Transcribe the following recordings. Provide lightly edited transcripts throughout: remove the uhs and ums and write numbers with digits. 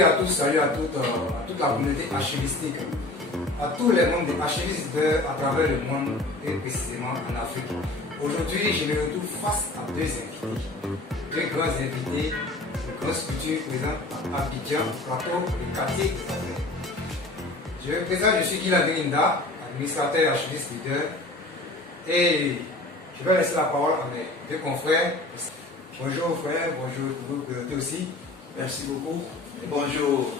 Salut à tous, salut à toute la communauté archivistique, à tous les membres des archivistes à travers le monde et précisément en Afrique. Aujourd'hui, je me retrouve face à deux invités, deux grands invités, de grosses structures présentes à Abidjan, Plateau et quartier des Affaires. Je me présente, je suis Guy Landrinda, administrateur archiviste leader, et je vais laisser la parole à mes deux confrères. Bonjour frère, bonjour vous aussi. Merci beaucoup. Bonjour,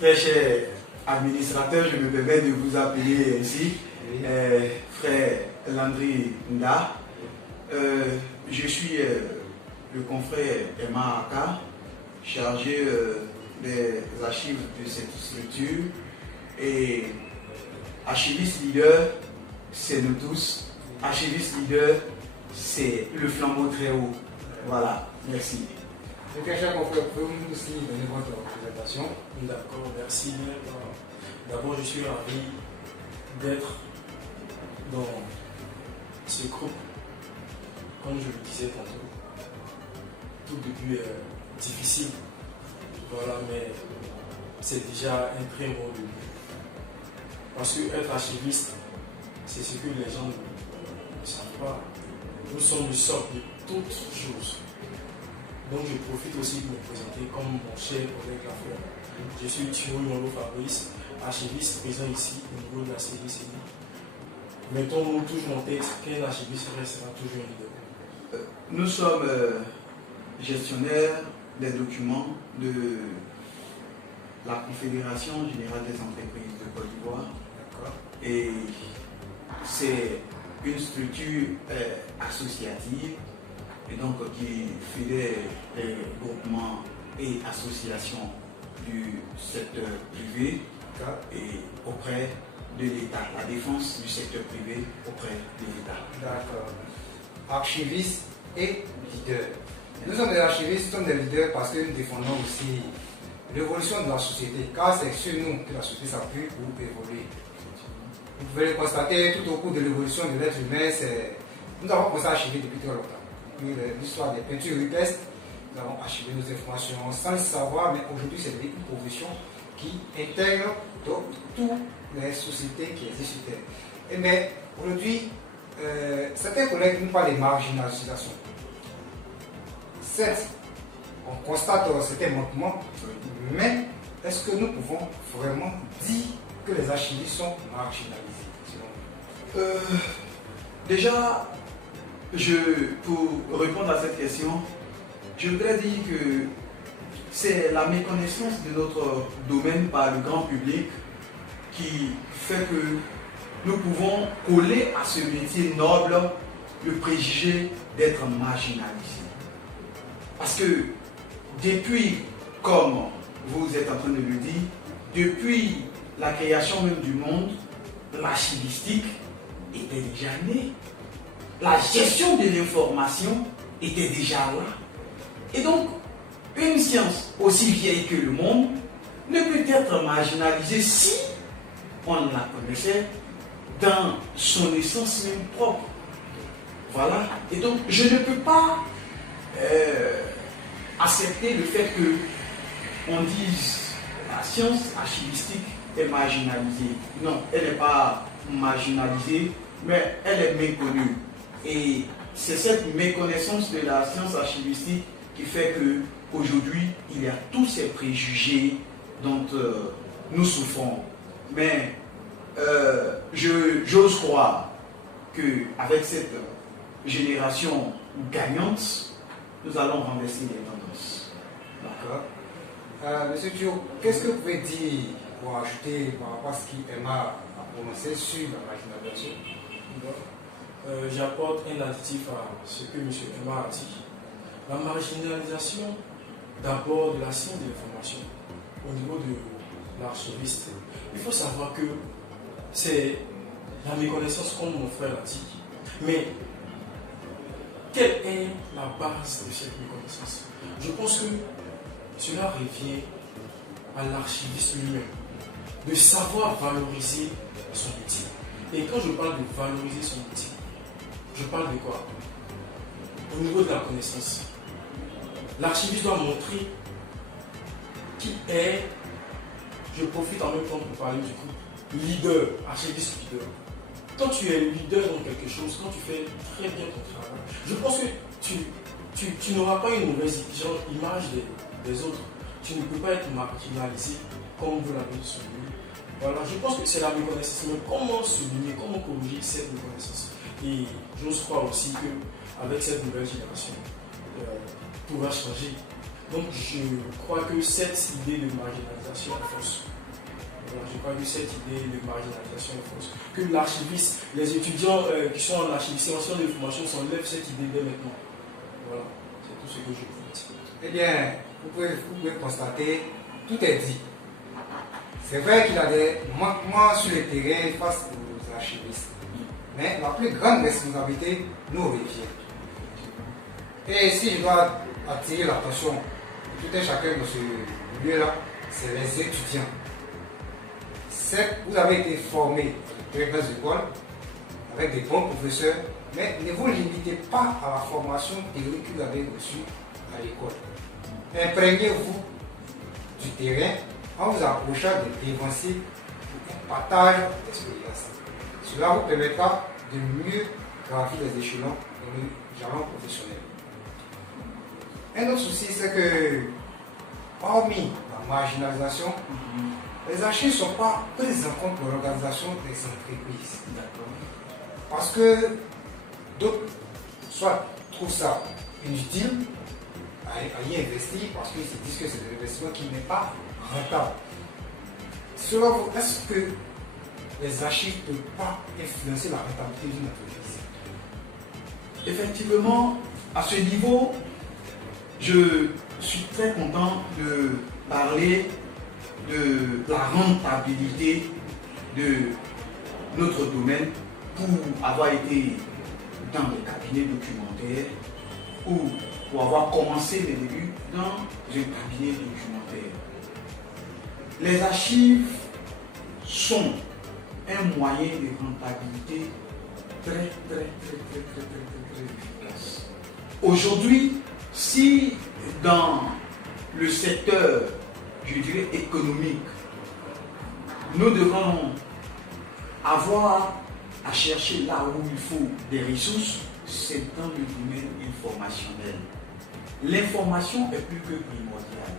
très cher administrateur, je me permets de vous appeler ainsi, oui. Frère Landry Nda. Je suis le confrère Emma Aka, chargé des archives de cette structure. Et archiviste leader, c'est nous tous. Archiviste leader, c'est le flambeau très haut. Voilà, merci. Très cher confrère, pouvez-vous aussi donner votre présentation? D'accord, merci. D'abord, je suis ravi d'être dans ce groupe. Comme je le disais tantôt, tout début est difficile. Voilà, mais c'est déjà un très bon début. Parce que être archiviste, c'est ce que les gens ne savent pas. Nous sommes le socle de toutes choses. Donc je profite aussi de me présenter comme mon cher collègue l'a fait. Je suis Thierry Yolo Fabrice, archiviste présent ici au niveau de la CDCI. Mettons-nous toujours en tête qu'un archiviste restera toujours un leader. Nous sommes gestionnaires des documents de la Confédération Générale des Entreprises de Côte d'Ivoire. Et c'est une structure associative et donc qui fédère les groupements et associations du secteur privé et auprès de l'État, la défense du secteur privé auprès de l'État. D'accord. Archivistes et leaders. Nous sommes des archivistes, nous sommes des leaders parce que nous défendons aussi l'évolution de la société, car c'est sur nous que la société s'appuie pour évoluer. Vous pouvez le constater tout au cours de l'évolution de l'être humain, nous avons commencé à archiver depuis très longtemps. Depuis l'histoire des peintures rupestres, nous avons archivé nos informations sans le savoir, mais aujourd'hui c'est une profession qui intègre toutes les sociétés qui existent sur Terre. Et mais aujourd'hui, certains collègues nous parlent de marginalisation. Certes, on constate certains manquements, mais est-ce que nous pouvons vraiment dire que les archivistes sont marginalisés? Déjà, pour répondre à cette question, je voudrais dire que c'est la méconnaissance de notre domaine par le grand public qui fait que nous pouvons coller à ce métier noble le préjugé d'être marginalisé. Parce que depuis, comme vous êtes en train de le dire, depuis la création même du monde, l'archivistique était déjà née. La gestion de l'information était déjà là. Et donc, une science aussi vieille que le monde ne peut être marginalisée si on la connaissait dans son essence même propre. Voilà. Et donc, je ne peux pas accepter le fait que on dise la science archivistique est marginalisée. Non, elle n'est pas marginalisée, mais elle est méconnue. Et c'est cette méconnaissance de la science archivistique qui fait qu'aujourd'hui, il y a tous ces préjugés dont nous souffrons. Mais j'ose croire qu'avec cette génération gagnante, nous allons renverser les tendances. D'accord. Monsieur Thio, qu'est-ce que vous pouvez dire pour ajouter par rapport à ce qu'Emma a prononcé sur la marginalisation? J'apporte un additif à ce que M. Emma a dit. La marginalisation d'abord de la science de l'information au niveau de l'archiviste. Il faut savoir que c'est la méconnaissance comme mon frère l'a dit. Mais quelle est la base de cette méconnaissance? Je pense que cela revient à l'archiviste lui-même de savoir valoriser son outil. Et quand je parle de valoriser son outil, je parle de quoi? Au niveau de la connaissance. L'archiviste doit montrer qui est, je profite en même temps pour parler du coup, leader, archiviste leader. Quand tu es leader dans quelque chose, quand tu fais très bien ton travail, je pense que tu n'auras pas une mauvaise image des autres. Tu ne peux pas être marginalisé comme vous l'avez souligné. Voilà, je pense que c'est la méconnaissance. Mais comment souligner, comment corriger cette méconnaissance? Et j'ose croire aussi qu'avec cette nouvelle génération, tout va changer. Donc je crois que cette idée de marginalisation est fausse. Voilà, je crois que cette idée de marginalisation est fausse. Que l'archiviste, les étudiants qui sont en archiviste et en sciences de formation s'enlèvent cette idée dès maintenant. Voilà, c'est tout ce que je veux dire. Eh bien, vous pouvez constater, tout est dit. C'est vrai qu'il y a des manquements sur le terrain face aux archivistes. Mais la plus grande responsabilité nous revient. Et si je dois attirer l'attention de tout un chacun dans ce lieu-là, c'est les étudiants. Certes, vous avez été formés dans de très belles écoles, avec des bons professeurs, mais ne vous limitez pas à la formation théorique que vous avez reçue à l'école. Imprégnez-vous du terrain en vous approchant des dévanciers pour un partage d'expérience. Cela vous permettra de mieux gravir les échelons dans le jalon professionnel. Un autre souci, c'est que, hormis la marginalisation, les archives ne sont pas prises en compte dans l'organisation des entreprises. Parce que d'autres, soit trouvent ça inutile à y investir, parce qu'ils se disent que c'est un investissement qui n'est pas rentable. Selon vous, est-ce que les archives ne peuvent pas influencer la rentabilité d'une entreprise? Effectivement, à ce niveau, je suis très content de parler de la rentabilité de notre domaine pour avoir été dans des cabinets documentaires ou pour avoir commencé mes débuts dans un cabinet documentaire. Les archives sont un moyen de rentabilité très efficace. Aujourd'hui, si dans le secteur, je dirais, économique, nous devons avoir à chercher là où il faut des ressources, c'est dans le domaine informationnel. L'information est plus que primordiale.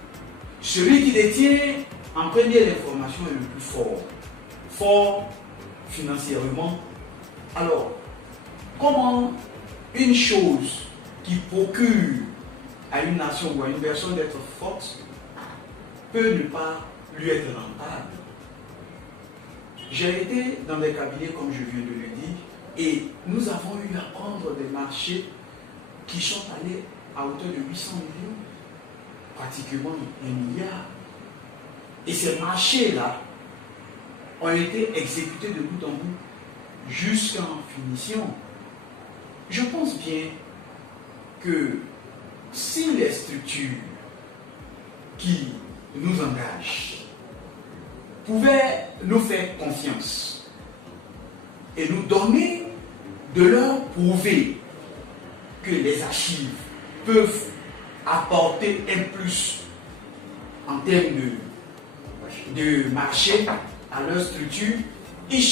Celui qui détient en premier l'information est le plus fort. Fort financièrement. Alors, comment une chose qui procure à une nation ou à une personne d'être forte peut ne pas lui être rentable? J'ai été dans des cabinets, comme je viens de le dire, et nous avons eu à prendre des marchés qui sont allés à hauteur de 800 millions, pratiquement 1 milliard. Et ces marchés-là ont été exécutés de bout en bout jusqu'en finition. Je pense bien que si les structures qui nous engagent pouvaient nous faire confiance et nous donner de leur prouver que les archives peuvent apporter un plus en termes de marché à leur structure, ils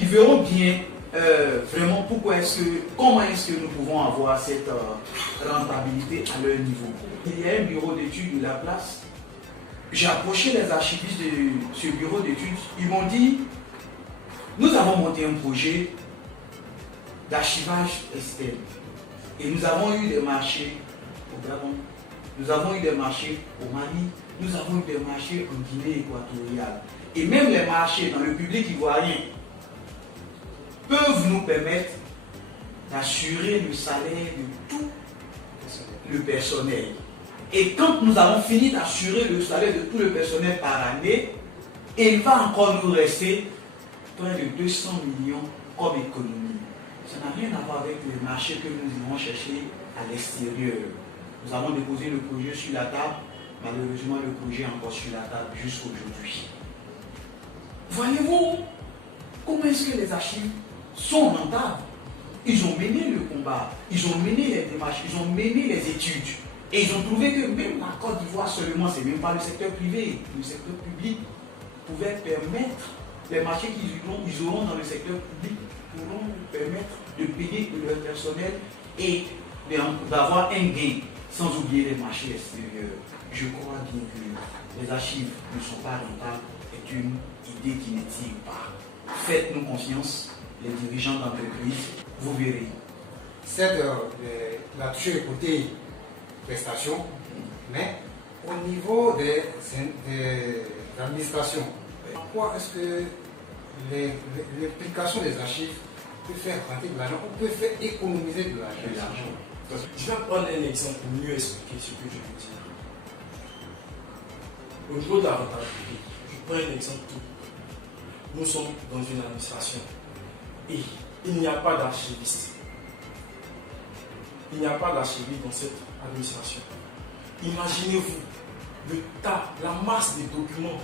verront bien vraiment comment est-ce que nous pouvons avoir cette rentabilité à leur niveau. Il y a un bureau d'études de la place. J'ai approché les archivistes de ce bureau d'études. Ils m'ont dit, nous avons monté un projet d'archivage externe. Et nous avons eu des marchés au Gabon, nous avons eu des marchés au Mali, nous avons eu des marchés en Guinée équatoriale. Et même les marchés dans le public ivoirien peuvent nous permettre d'assurer le salaire de tout le personnel. Et quand nous avons fini d'assurer le salaire de tout le personnel par année, il va encore nous rester près de 200 millions comme économie. Ça n'a rien à voir avec les marchés que nous irons chercher à l'extérieur. Nous avons déposé le projet sur la table. Malheureusement, le projet est encore sur la table jusqu'aujourd'hui. Voyez-vous comment est-ce que les archives sont rentables? Ils ont mené le combat, ils ont mené les démarches, ils ont mené les études Et ils ont trouvé que même la Côte d'Ivoire seulement, c'est même pas le secteur privé, le secteur public pouvait permettre, les marchés qu'ils auront dans le secteur public pourront permettre de payer leur personnel et d'avoir un gain, sans oublier les marchés extérieurs. Je crois bien que les archives ne sont pas rentables, c'est une idée qui ne tient pas. Faites-nous confiance, les dirigeants d'entreprise, vous verrez. Certes, la touche le côté prestation, mais au niveau des administrations, pourquoi est-ce que l'implication des archives peut faire rentrer de l'argent ou peut faire économiser de l'argent? Je vais prendre un exemple pour mieux expliquer ce que je veux dire. Au niveau de la rentabilité, je prends un exemple tout. Nous sommes dans une administration et il n'y a pas d'archiviste. Il n'y a pas d'archiviste dans cette administration. Imaginez-vous le tas, la masse de documents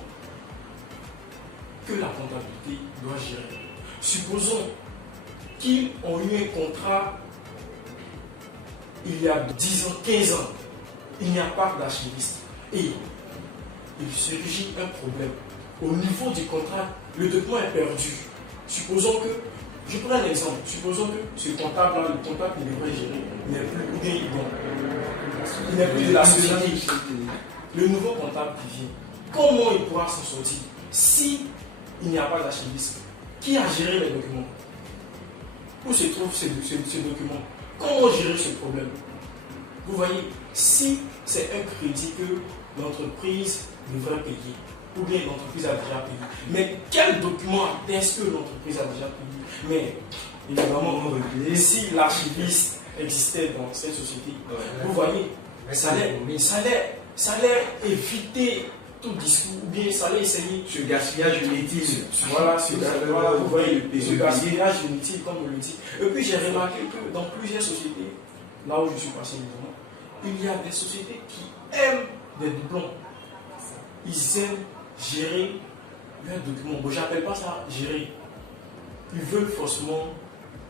que la comptabilité doit gérer. Supposons qu'ils ont eu un contrat il y a 10 ans, 15 ans. Il n'y a pas d'archiviste. Et il surgit un problème. Au niveau du contrat, le document est perdu. Supposons que, je prends un exemple, supposons que ce comptable-là, le comptable qui devrait gérer, n'est plus, ou bien il n'est plus de la société. Le nouveau comptable qui vient, comment il pourra s'en sortir si il n'y a pas d'archiviste? Qui a géré les documents? Où se trouvent ces documents? Comment gérer ce problème? Vous voyez, si c'est un crédit que l'entreprise devrait payer, ou bien l'entreprise a déjà payé, mais quel document atteste que l'entreprise a déjà payé? Mais évidemment, si l'archiviste existait dans cette société, vous voyez, ça allait éviter tout discours, ou bien ça allait essayer ce gaspillage inutile. Voilà, vous voyez, ce gaspillage inutile, comme on le dit. Et puis j'ai remarqué que dans plusieurs sociétés, là où je suis passé évidemment, il y a des sociétés qui aiment des doublons. Ils aiment gérer leurs documents. Bon, j'appelle pas ça gérer. Ils veulent forcément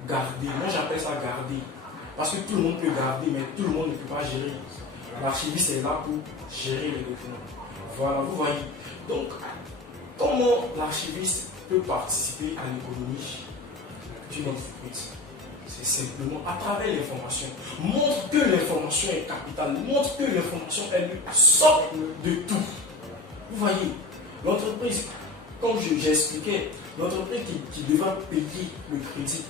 garder. Moi j'appelle ça garder. Parce que tout le monde peut garder, mais tout le monde ne peut pas gérer. L'archiviste est là pour gérer les documents. Voilà, vous voyez. Donc, comment l'archiviste peut participer à l'économie d'une entreprise? C'est simplement à travers l'information. Montre que l'information est capitale. Montre que l'information, elle sort de tout. Vous voyez, l'entreprise, comme j'expliquais, l'entreprise qui devra payer le crédit,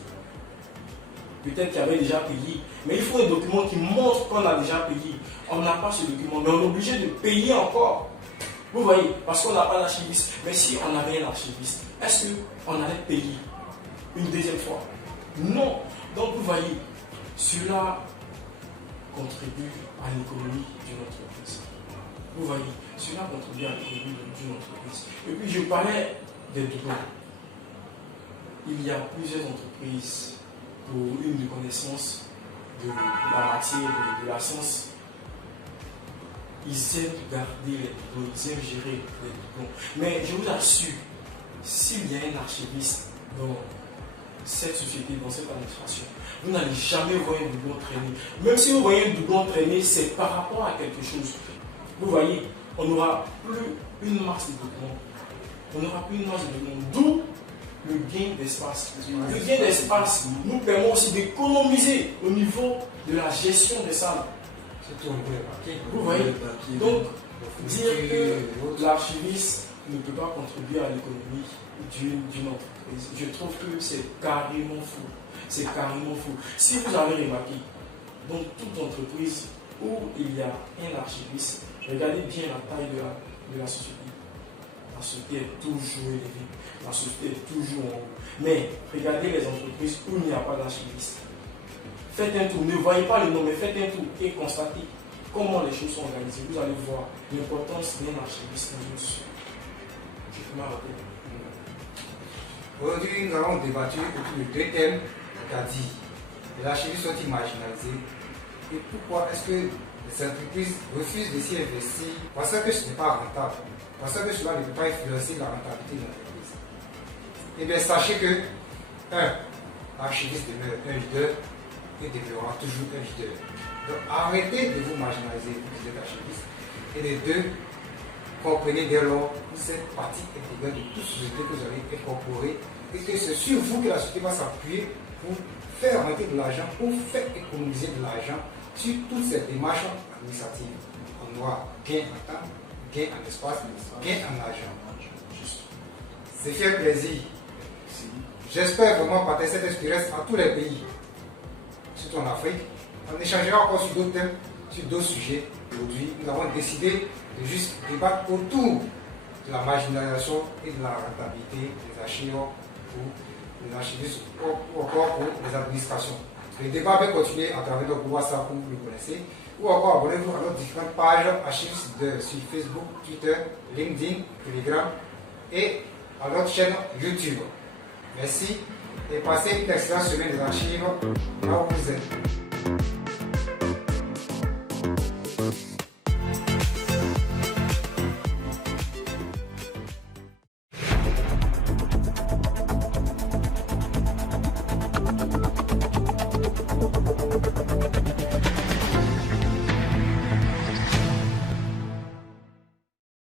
peut-être qu'il avait déjà payé, mais il faut un document qui montre qu'on a déjà payé. On n'a pas ce document, mais on est obligé de payer encore. Vous voyez, parce qu'on n'a pas d'archiviste. Mais si on avait un archiviste, est-ce qu'on allait payer une deuxième fois? Non. Donc vous voyez, cela contribue à l'économie d'une entreprise. Vous voyez, cela contribue à l'économie d'une entreprise. Et puis je parlais des doublons. Il y a plusieurs entreprises pour une reconnaissance de la matière, de la science. Ils aiment garder les doublons, ils aiment gérer les doublons. Mais je vous assure, s'il y a un archiviste dans cette société, dans cette administration, vous n'allez jamais voir un doublon traîner. Même si vous voyez un doublon traîner, c'est par rapport à quelque chose. Vous voyez, on n'aura plus une masse de documents. On n'aura plus une masse de documents. D'où le gain d'espace. Le gain d'espace nous permet aussi d'économiser au niveau de la gestion des salles. Vous voyez, donc dire que l'archiviste ne peut pas contribuer à l'économie d'une entreprise, je trouve que c'est carrément fou. C'est carrément fou. Si vous avez remarqué, dans toute entreprise où il y a un archiviste, regardez bien la taille de la société. La société est toujours élevée, la société est toujours en haut. Mais regardez les entreprises où il n'y a pas d'archiviste. Faites un tour, ne voyez pas le nom, mais faites un tour et constatez comment les choses sont organisées. Vous allez voir l'importance d'un archiviste dans une société. Je peux m'arrêter. Aujourd'hui, nous allons débattre autour de deux thèmes qu'a dit. Les archivistes sont-ils marginalisés? Et pourquoi est-ce que les entreprises refusent de s'y investir? Parce que ce n'est pas rentable. Parce que cela ne peut pas influencer la rentabilité de l'entreprise. Eh bien, sachez que, l'archiviste demeure un leader et demeurera toujours un leader. Donc arrêtez de vous marginaliser, vous êtes archiviste. Et les deux, comprenez dès lors cette partie intégrale de toute société que vous allez incorporer et que c'est sur vous que la société va s'appuyer pour faire rentrer de l'argent, pour faire économiser de l'argent sur toutes ces démarches administratives. On aura gain en temps, gain en espace, gain en argent. C'est fait plaisir. J'espère vraiment partager cette expérience à tous les pays, surtout en Afrique. On échangera encore sur d'autres thèmes, sur d'autres sujets. Aujourd'hui, nous avons décidé de juste débattre autour de la marginalisation et de la rentabilité des archives pour les archivistes ou encore pour les administrations. Le débat va continuer à travers notre groupe WhatsApp, comme vous le connaissez, ou encore abonnez-vous à nos différentes pages archives sur Facebook, Twitter, LinkedIn, Telegram et à notre chaîne YouTube. Merci et passez une excellente semaine des archives là où vous êtes.